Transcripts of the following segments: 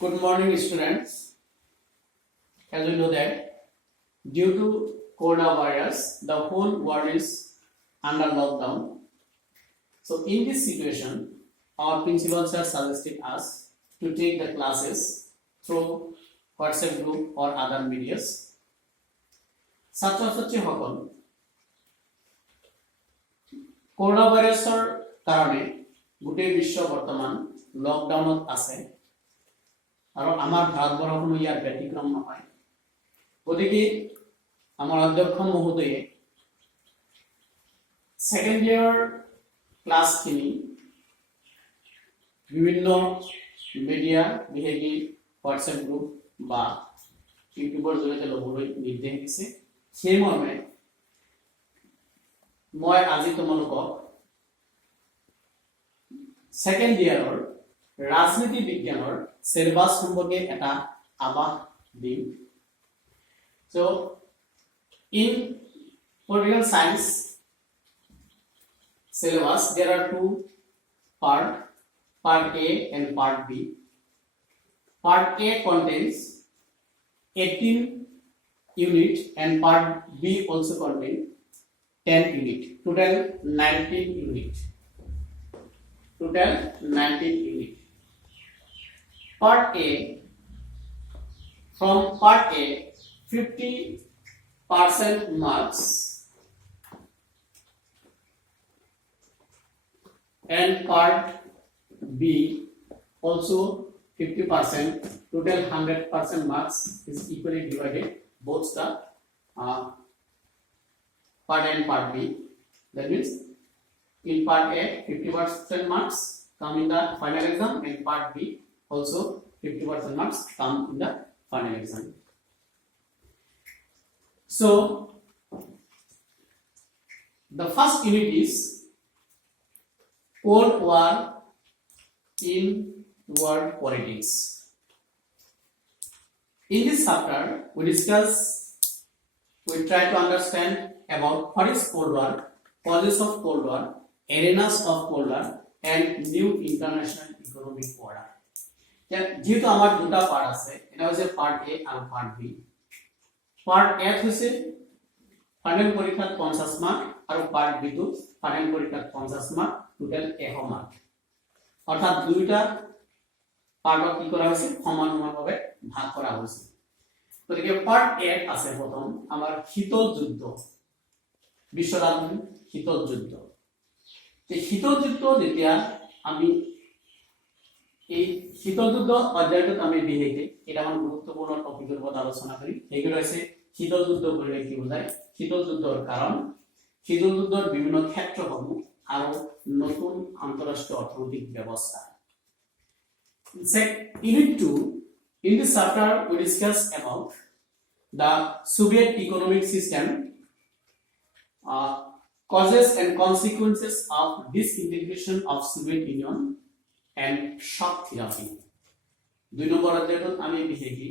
Good morning, students. As we know that due to coronavirus, the whole world is under lockdown. So, in this situation, our principals are suggesting us to take the classes through WhatsApp group or other medias. ছাত্র-ছাত্রী সকল করোনা ভাইরাসৰ কাৰণে গোটেই বিশ্ব বৰ্তমান লকডাউনত আছে আৰু আমাৰ ভাৰতবৰ্ষখনো ইয়াৰ ব্যতিক্ৰম নহয়। গতিকে আমাৰ অধ্যক্ষ মহোদয়ে সেকেন্ড ইয়াৰ ক্লাছখিনি বিভিন্ন মিডিয়া বিশেষকৈ হোৱাটছএপ গ্ৰুপ বা ইউটিউবৰ জৰিয়তে ল'বলৈ নিৰ্দেশ দিছে। সেই মৰ্মে মই আজি তোমালোকক সেকেন্ড ইয়াৰৰ ৰাজনীতি বিজ্ঞানৰ সিলেবাস সম্পৰ্কে এটা আভাস দিম। So in political science syllabus there are two parts, part A and part B. Part A contains 18 unit and part B also contains 10 unit, total 19 unit. Total 19 unit. Part A, from part A 50% marks and part B also 50%, total 100% marks is equally divided both the part A and part B. That means in part A 50% marks come in the final exam and part B also 50% marks come in the final exam. So the first unit is Cold War in world politics. In this chapter we try to understand about what is Cold War, causes of Cold War, arenas of Cold War and new international economic order. যেহেতু আমার দুটা পার্ট আছে, এটা হচ্ছে part A আর part B. Part A হচ্ছে final পরীক্ষাত 50 mark আর পার্ট বি তো ফাইনাল পরীক্ষাত 50 মার্ক, টোটাল 100 মার্ক। অর্থাৎ দুইটা পার্টত কি করা হয়েছে, সমানভাবে ভাগ করা হয়েছে। গতিকে পার্ট এ আছে প্রথম আমার শীতল যুদ্ধ, বিশ্ব রাজনীতি শীতল যুদ্ধ। এই শীতল যুদ্ধ যেতিয়া আমি এই শীতল যুদ্ধ অধ্যায়টোত আমি বিশেষকৈ কেইটামান গুৰুত্বপূৰ্ণ টপিকৰ ওপৰত আলোচনা কৰিম। সেইগুলো হৈছে শীতল যুদ্ধ কৰিলে কি বুজায়, শীতল যুদ্ধৰ কাৰণ, শীতল যুদ্ধৰ বিভিন্ন ক্ষেত্ৰসমূহ আৰু নতুন আন্তঃৰাষ্ট্ৰীয় অৰ্থনৈতিক ব্যৱস্থা। Unit 2, in this chapter we discuss about the Soviet economic system, causes and consequences of disintegration of Soviet Union and shock therapy. 2 নম্বৰ অধ্যায়ত আমি বিশেষকৈ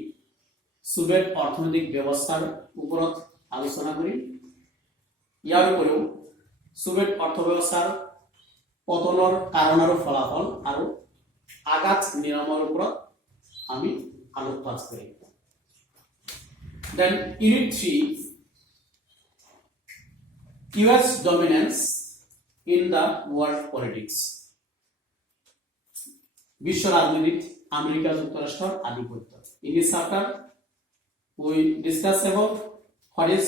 সোভিয়েট অৰ্থনৈতিক ব্যৱস্থাৰ ওপৰত আলোচনা কৰিম। ইয়াৰ উপৰিও সোভিয়েট অৰ্থব্যৱস্থাৰ পতনৰ কাৰণ আৰু ফলাফল আৰু আঘাত নিৰাময়ৰ ওপৰত আমি আলোকপাত কৰিম। Then unit 3, US dominance in the world politics. বিশ্ব রাজনীতিত আমেরিকা যুক্তরাষ্ট্ৰৰ আধিপত্য। In this chapter we discuss about what is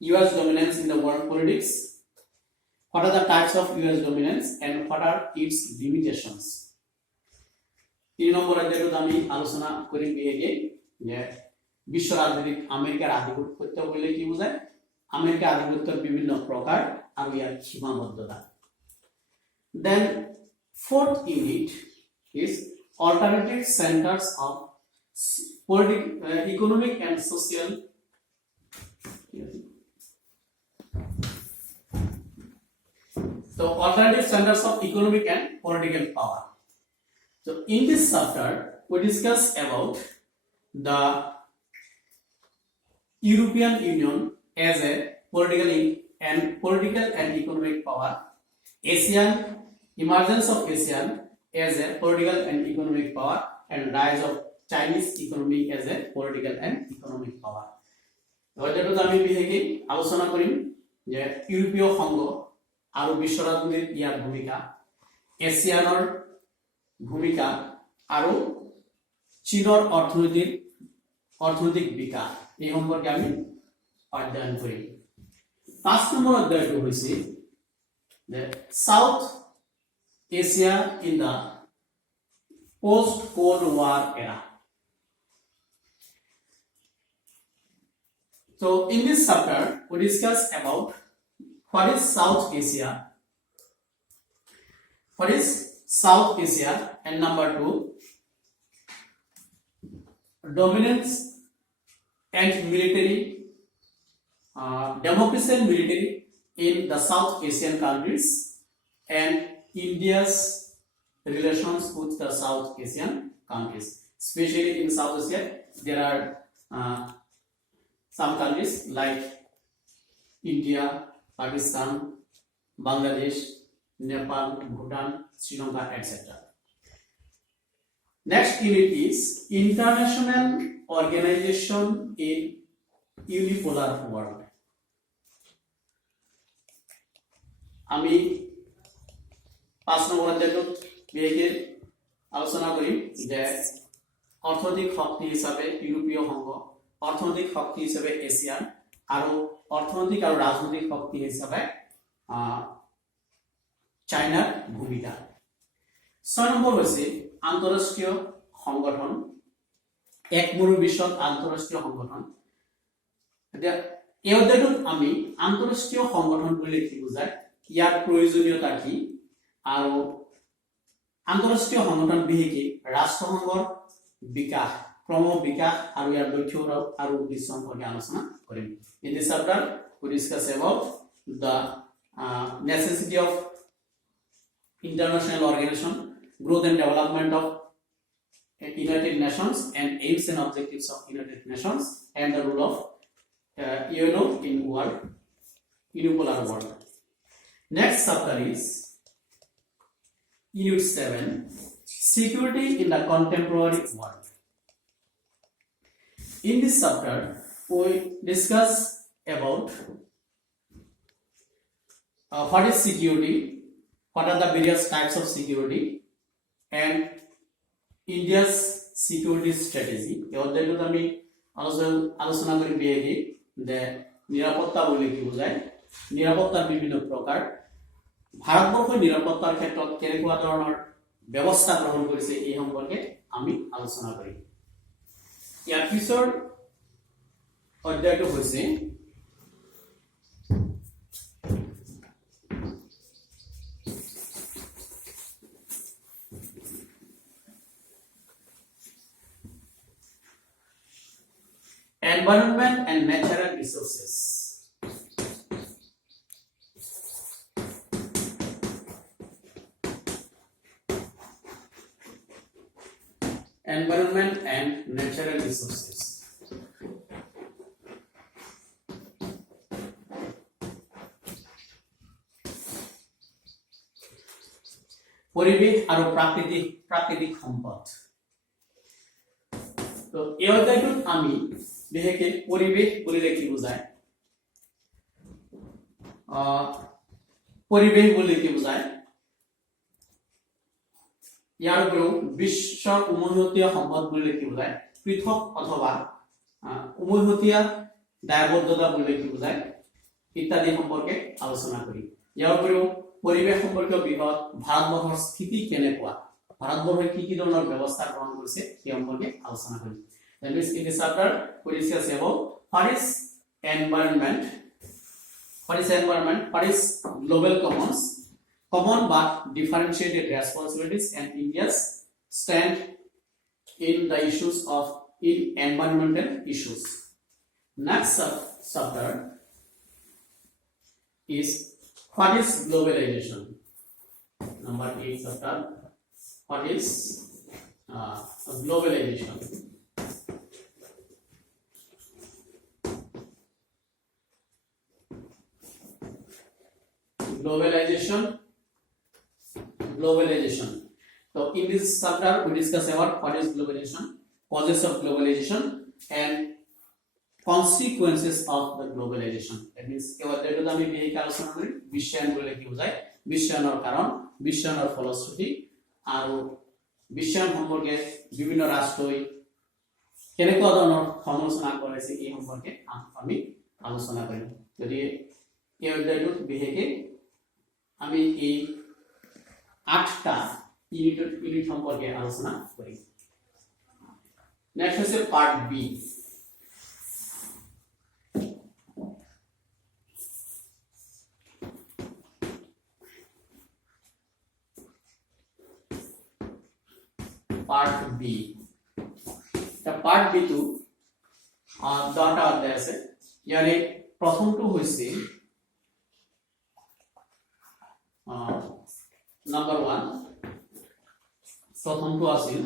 US dominance in the world politics, what are the types of US dominance and what are its limitations. 3 নম্বৰ অধ্যায়ত আমি আলোচনা কৰিম বিশেষকৈ যে বিশ্ব ৰাজনীতিত আমেৰিকাৰ আধিপত্য বুলিলে কি বুজায়, আমেৰিকাৰ আধিপত্যৰ বিভিন্ন প্ৰকাৰ আৰু ইয়াৰ সীমাবদ্ধতা। Then fourth unit is alternative centers of economic and social So alternative centers of economic and political power. So in this chapter we discuss about the European Union as a political and economic power, emergence of ASEAN as a political and economic power, and rise of Chinese economy as a political and economic power. অধ্যায়টোত আমি বিশেষকৈ আলোচনা কৰিম যে ইউৰোপীয় সংঘ আৰু বিশ্ব ৰাজনীতিত ইয়াৰ ভূমিকা, এছিয়ানৰ ভূমিকা আৰু চীনৰ অৰ্থনৈতিক বিকাশ এই সম্পৰ্কে আমি অধ্যয়ন কৰিম। 5 নম্বৰ অধ্যায়টো হৈছে যে South Asia in the post cold war era. So in this chapter we discuss about what is South Asia, and number 2, dominance and military, democracy and military in the South Asian countries, and India's relations with the South Asian countries. Especially in South Asia, there are some countries like India, Pakistan, Bangladesh, Nepal, Bhutan, Sri Lanka, etc. Next unit is international organization in unipolar world. আমি 5 নম্বৰ অধ্যায়টোত বিশেষকৈ আলোচনা কৰিম যে অৰ্থনৈতিক শক্তি হিচাপে ইউৰোপীয় সংঘ, অৰ্থনৈতিক শক্তি হিচাপে এছিয়ান, আৰু অৰ্থনৈতিক আৰু ৰাজনৈতিক শক্তি হিচাপে চাইনাৰ ভূমিকা। 6 নম্বৰ হৈছে আন্তঃৰাষ্ট্ৰীয় সংগঠন, এক মুৰু বিশ্বত আন্তঃৰাষ্ট্ৰীয় সংগঠন। এতিয়া এই অধ্যায়টোত আমি আন্তঃৰাষ্ট্ৰীয় সংগঠন বুলি কি বুজায়, ইয়াৰ প্ৰয়োজনীয়তা কি, আৰু আন্তঃৰাষ্ট্ৰীয় সংগঠন বিশেষকৈ ৰাষ্ট্ৰসংঘৰ বিকাশ, ক্ৰমবিকাশ আৰু ইয়াৰ লক্ষ্য আৰু উদ্দেশ্য সম্পৰ্কে আলোচনা কৰিম। In this chapter we discuss about the necessity of international organization, growth and development of United Nations, and aims and objectives of United Nations, and the role of UNO in unipolar world. Next chapter is Unit 7, security in the contemporary world. In this chapter we discuss about what is security, what are the various types of security, and India's security strategy. এই অধ্যায়টোত আমি আলোচনা কৰিম বিশেষকৈ যে নিৰাপত্তা বুলি কি বুজায়, নিৰাপত্তাৰ বিভিন্ন প্ৰকাৰ, ভাৰতবৰ্ষই নিৰাপত্তাৰ ক্ষেত্ৰত কেনেকুৱা ধৰণৰ ব্যৱস্থা গ্ৰহণ কৰিছে এই সম্পৰ্কে আমি আলোচনা কৰিম। ইয়াৰ পিছৰ অধ্যায়টো হৈছে environment and natural resources. Environment and natural resources. পরিবেশ আৰু প্ৰাকৃতিক সম্পদ। তো এই অধ্যায়টোত আমি বিশেষকৈ পৰিবেশ বুলিলে কি বুজায়, পৰিবেশ বুলি কি বুজায়, ইয়াৰ উপৰিও বিশ্বৰ উমৈহতীয়া সম্পদ বুলিলে কি বুজায়, পৃথক অথবা উমৈহতীয়া দায়বদ্ধতা বুলিলে কি বুজায় ইত্যাদি সম্পৰ্কে আলোচনা কৰিম। ইয়াৰ উপৰিও পৰিবেশ সম্পৰ্কীয় বিষয়ত ভাৰতবৰ্ষৰ স্থিতি কেনেকুৱা, ভাৰতবৰ্ষই কি ধৰণৰ ব্যৱস্থা গ্ৰহণ কৰিছে সেই সম্পৰ্কে আলোচনা কৰিম। That means in this chapter we discuss about what is environment, what is global commons, common but differentiated responsibilities, and India's stand in the issues of environmental issues. Next chapter is what is globalization. Number 8 chapter, what is globalization. Globalization. So in this chapter we discuss about what is globalization, causes of globalization and consequences of the globalization. That means এবারে আমি এই আলোচনা করি বিশ্বায়ন বলে কি বোঝায়, বিশ্বায়নের কারণ, বিশ্বায়নের ফলশ্রুতি আর বিশ্বায়ন সম্পর্কে বিভিন্ন রাষ্ট্রই কেনেকুৱা ধৰণৰ সমালোচনা কৰিছে এই সম্পৰ্কে আমি আলোচনা কৰিম। যদি এই অধ্যায়টোত বিশেষকৈ আমি এই 8টা ইউনিট সম্পর্কে আলোচনা করি। নেক্সট হচ্ছে part B. Part B, part B to 10টা অধ্যায় আছে। ইয়াৰে প্ৰথমটো হৈছে নাম্বার 1, প্রথমটো আছিল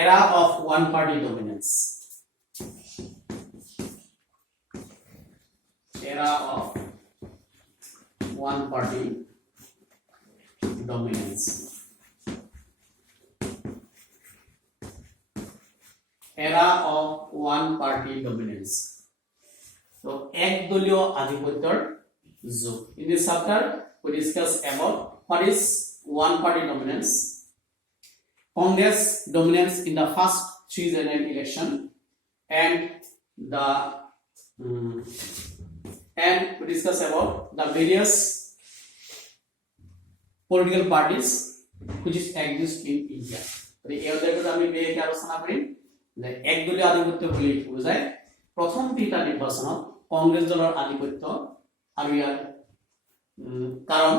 era of one party dominance, era of one party dominance, era of one party dominance. So একদলীয় আধিপত্যৰ যুগ। In this chapter we discuss about what is one party dominance, Congress dominance in the first 3 general election, and we discuss about the various political parties which is exist in India. এই অধ্যায়টো আমি বেশি আলোচনা কৰিম যে একদলীয় আধিপত্য বুলি কি বোঝায়। প্ৰথম 3টা নিৰ্বাচনত কংগ্ৰেছ দলৰ আধিপত্য আৰু ইয়াৰ কাৰণ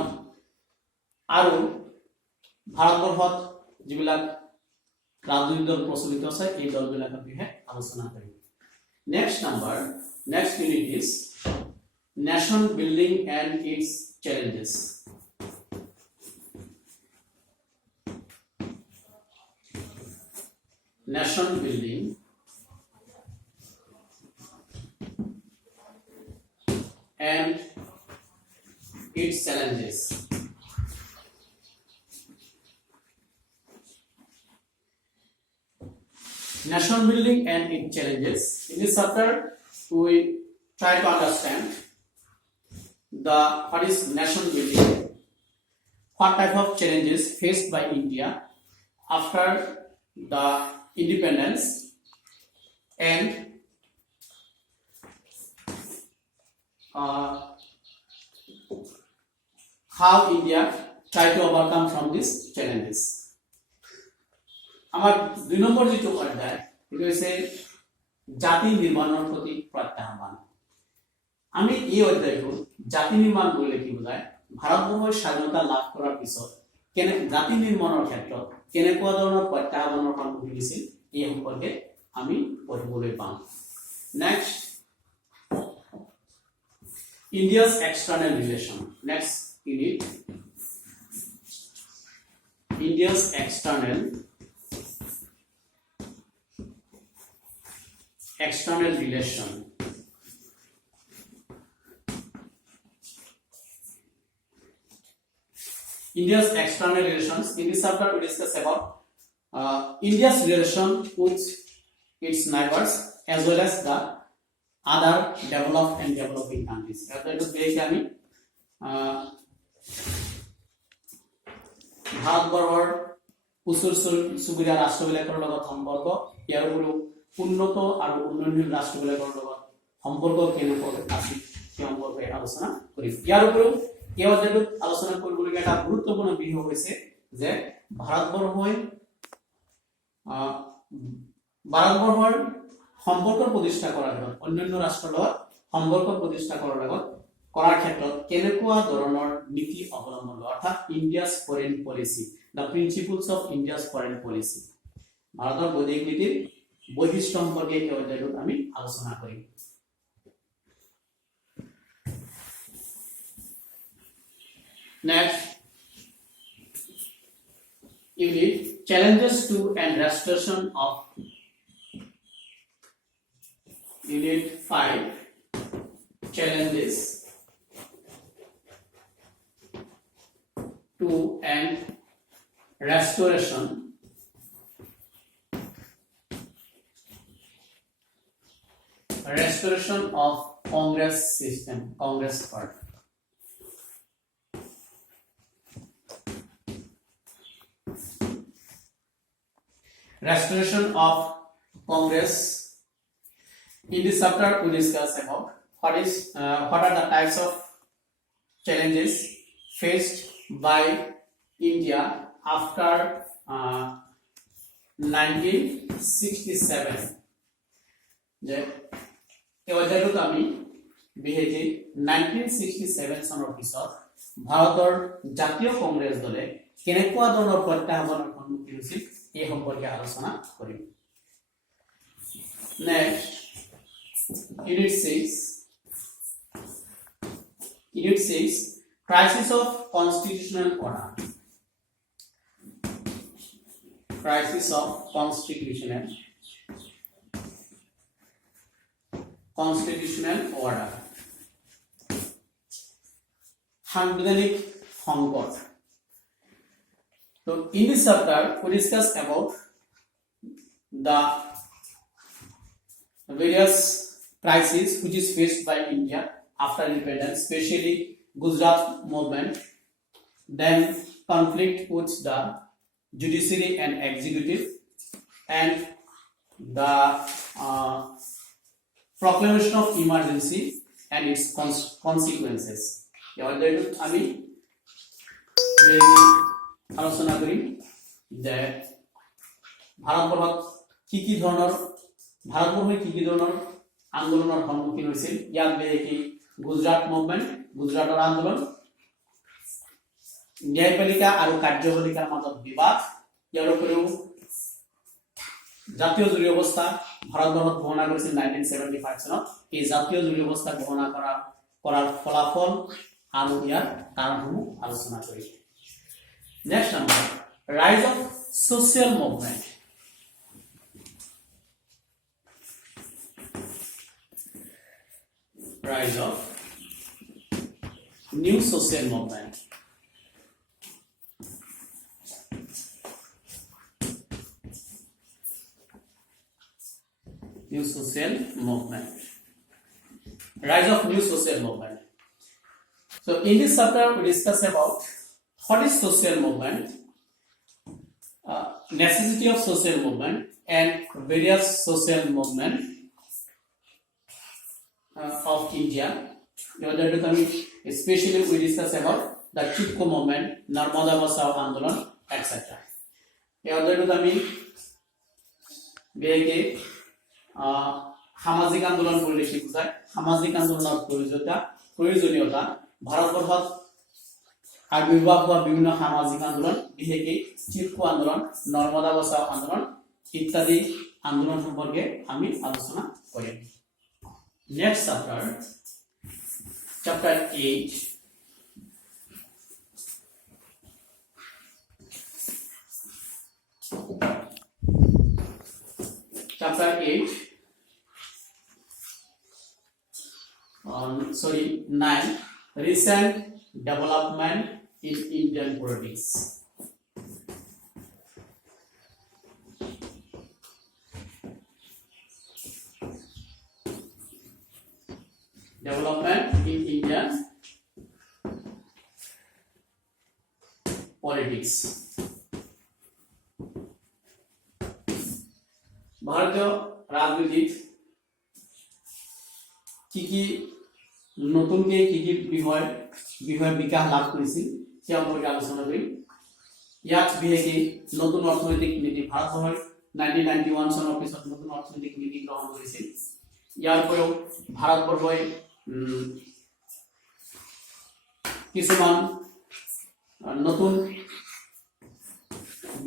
আৰু ভাৰতবৰ্ষত যিবিলাক ৰাজনৈতিক দল প্ৰচলিত আছে এই দলবিলাকৰ বিষয়ে আলোচনা কৰিম। Next unit is nation building and its challenges. Nation building and its challenges. Nation building and its challenges. In this chapter, we try to understand what is nation building, what type of challenges faced by India after the independence, and how India try to overcome from these challenges. আমার 2 নম্বর যেটো অধ্যায় এটা হচ্ছে জাতি নির্মাণের প্রতি প্রত্যাহ্বান। আমি এই অধ্যায়টো জাতি নির্মাণ বলে কি বোঝায়, ভাৰতবৰ্ষৰ স্বাধীনতা লাভ কৰাৰ পিছত কেনে জাতি নিৰ্মাণৰ ক্ষেত্ৰত কেনেকুৱা ধৰণৰ প্ৰত্যাহ্বানৰ সন্মুখীন হৈছিল এই সম্পৰ্কে আমি পঢ়িবলৈ পাম। Next India's external relation. Next unit, India's external relation. India's external relations. In this chapter, we discuss about India's relation with its neighbors as well as the other developed and developing countries. আমি ভাৰতবৰ্ষৰ ওচৰ চুবুৰীয়া ৰাষ্ট্ৰবিলাকৰ লগত সম্পৰ্ক, ইয়াৰ উপৰিও উন্নত আৰু উন্নয়নশীল ৰাষ্ট্ৰবিলাকৰ লগত সম্পৰ্ক কেনেকুৱা আছিল সেই সম্পৰ্কে আলোচনা কৰিম। ইয়াৰ উপৰিও এই অধ্যায়টোত আলোচনা কৰিবলগীয়া এটা গুৰুত্বপূৰ্ণ বিষয় হৈছে যে ভাৰতবৰ্ষৰ সম্পৰ্ক প্ৰতিষ্ঠা কৰাৰ লগত অন্যান্য ৰাষ্ট্ৰৰ লগত সম্পৰ্ক প্ৰতিষ্ঠা কৰাৰ ক্ষেত্ৰত কেনেকুৱা ধৰণৰ নীতি অৱলম্বন কৰা, অৰ্থাৎ India's foreign policy, the principles of India's foreign policy, ভাৰতৰ বৈদেশিক নীতিৰ বৈশিষ্ট্য সম্পৰ্কে এই অধ্যায়টোত আমি আলোচনা কৰিম। Next unit, challenges to and restoration of. Unit 5, challenges to and restoration of Congress system, Congress part. Restoration of Congress. In this chapter, we discuss about what are the types of challenges faced by India after 1967. যে এই অধ্যায়টোত আমি বিশেষকৈ 1967 চনৰ পিছত ভাৰতৰ জাতীয় কংগ্ৰেছ দলে কেনেকুৱা ধৰণৰ প্ৰত্যাহ্বানৰ সন্মুখীন হৈছিল এই সম্পৰ্কে আলোচনা কৰিম। Next Unit 6 Crisis of Constitutional Order. Crisis of Constitutional Order. সাংবিধানিক সংকট. So in this chapter we discuss about the various crises which is faced by India after independence, especially Gujarat movement, then conflict with the judiciary and executive, and the proclamation of emergency and its consequences. আমি আলোচনা কৰিম যে ভাৰতবৰ্ষত কি ধৰণৰ আন্দোলনৰ সন্মুখীন হৈছিল। ইয়াত বিশেষকৈ গুজৰাট মুভমেণ্ট, গুজৰাটৰ আন্দোলন, ন্যায়পালিকা আৰু কাৰ্যপালিকাৰ মাজত বিবাদ, ইয়াৰ উপৰিও জাতীয় জৰুৰী অৱস্থা ভাৰতবৰ্ষত ঘোষণা কৰিছিল 1975 চনত। এই জাতীয় জৰুৰী অৱস্থা ঘোষণা কৰাৰ ফলাফল আৰু ইয়াৰ কাৰণসমূহ আলোচনা কৰিম। নেক্সট নম্বৰ ৰাইজ of social movement. Rise of new social movement. New social movement. Rise of new social movement. So in this chapter we discuss about what is social movement, necessity of social movement, and various social movement of India. Especially we discuss about the Chipko movement, Narmada Bachao Andolan, etc. সামাজিক আন্দোলন বলে কি বুঝায়, সামাজিক আন্দোলনের প্রয়োজনীয়তা, ভারতবর্ষত আবির্ভাব হওয়া বিভিন্ন সামাজিক আন্দোলন, বিশেষকৈ চিপকো আন্দোলন, নর্মদা বাঁচাও আন্দোলন ইত্যাদি আন্দোলন সম্পর্কে আমি আলোচনা কৰিম। Next chapter 8. Chapter 8. 9. Recent development in Indian politics. Development in Indian politics. ভারতীয় রাজনীতিত কি নতুনকে কি বিষয় বিকাশ লাভ কৰিছিল সেই সম্পৰ্কে আলোচনা কৰিম। ইয়াত বিশেষকৈ নতুন অৰ্থনৈতিক নীতি ভাৰতবৰ্ষই 1991 চনৰ পিছত নতুন অৰ্থনৈতিক নীতি গ্ৰহণ কৰিছিল। ইয়াৰ উপৰিও ভাৰতবৰ্ষই কিছুমান নতুন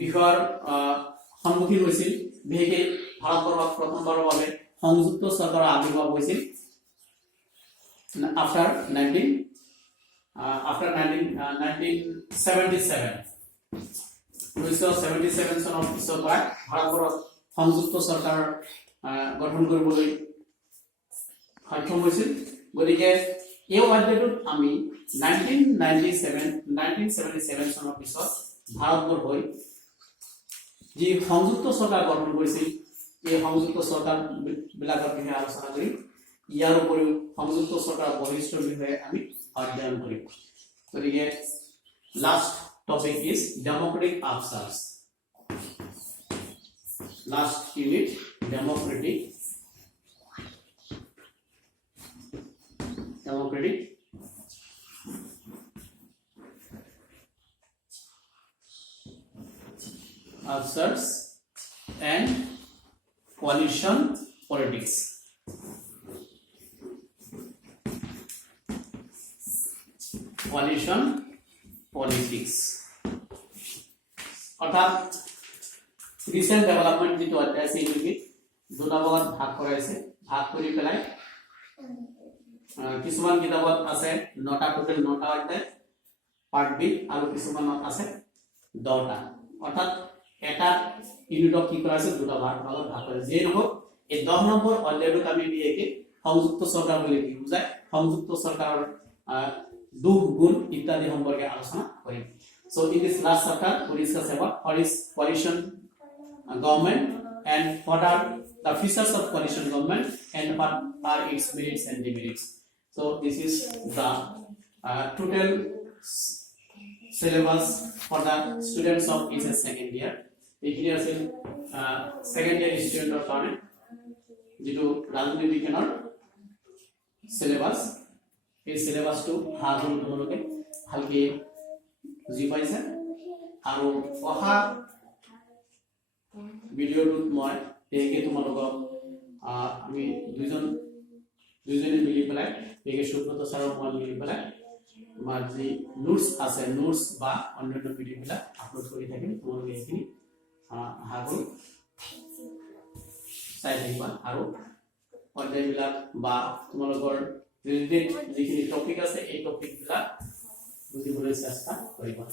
বিষয়ৰ সন্মুখীন হৈছিল। বিশেষকৈ ভাৰতবৰ্ষত প্ৰথমবাৰৰ বাবে সংযুক্ত চৰকাৰৰ আবিৰ্ভাৱ হৈছিল after 1977 1977 চনৰ পিছৰ পৰা ভাৰতবৰ্ষত সংযুক্ত চৰকাৰ গঠন কৰিবলৈ সক্ষম হৈছিল। গতিকে এই অধ্যায়টোত আমি 1977 চনৰ পিছত ভাৰতবৰ্ষই যি সংযুক্ত চৰকাৰ গঠন কৰিছিল এই সংযুক্ত চৰকাৰ বিলাকৰ বিষয়ে আলোচনা কৰি ইয়াৰ উপৰিও সংযুক্ত চৰকাৰৰ বৈশিষ্ট্যৰ বিষয়ে আমি অধ্যয়ন কৰিম গতিকে last topic is democratic upsurges last unit democratic officers and coalition politics অর্থাৎ রিসেন্ট ডেভেলপমেন্ট যেটো অধ্যায় আছে এইটোকে দুটা ভাগত ভাগ কৰাইছে ভাগ কৰি পেলাই কিছুমান কিতাপত আছে 9টা টোটাল 9টা অধ্যায় পার্ট বি আৰু কিছুমানত আছে 10টা অর্থাৎ এটা ইউনিটক কি কৰা আছে দুটা ভাগত ভাগ কৰা যে নহওক এই 10 নম্বৰ অধ্যায়টোক আমি বিএকে সংযুক্ত চৰকাৰ বুলি কি বুজায় সংযুক্ত চৰকাৰৰ দুখ গুণ ইত্যাদি সম্পৰ্কে আলোচনা কৰিম so in this last chapter we discuss about what is coalition government and what are the features of coalition government and what are its merits and demerits. So this is the total syllabus for the students of HS second year. Here is second year student or karone যেটো রাজনীতি বিজ্ঞানৰ syllabus এই syllabus টো হাজুল তোমালোকে ভালকে বুজি পাইছে আৰু অহা ভিডিওটোত মই একে তোমালোকক আমি দুইজনে মিলি পেলাই একে সুব্রত স্যার মই মিলি পেলাই আমাৰ যি নোটস আছে নোটস বা অন্যান্য ভিডিওবিলাক আপলোড কৰি থাকিম তোমালোকে এইখিনি হাগল চাই থাকিবা আৰু অধ্যায়বিলাক বা তোমালোকৰ ৰিলেটেড যিখিনি টপিক আছে এই টপিকবিলাক বুজিবলৈ চেষ্টা কৰিবা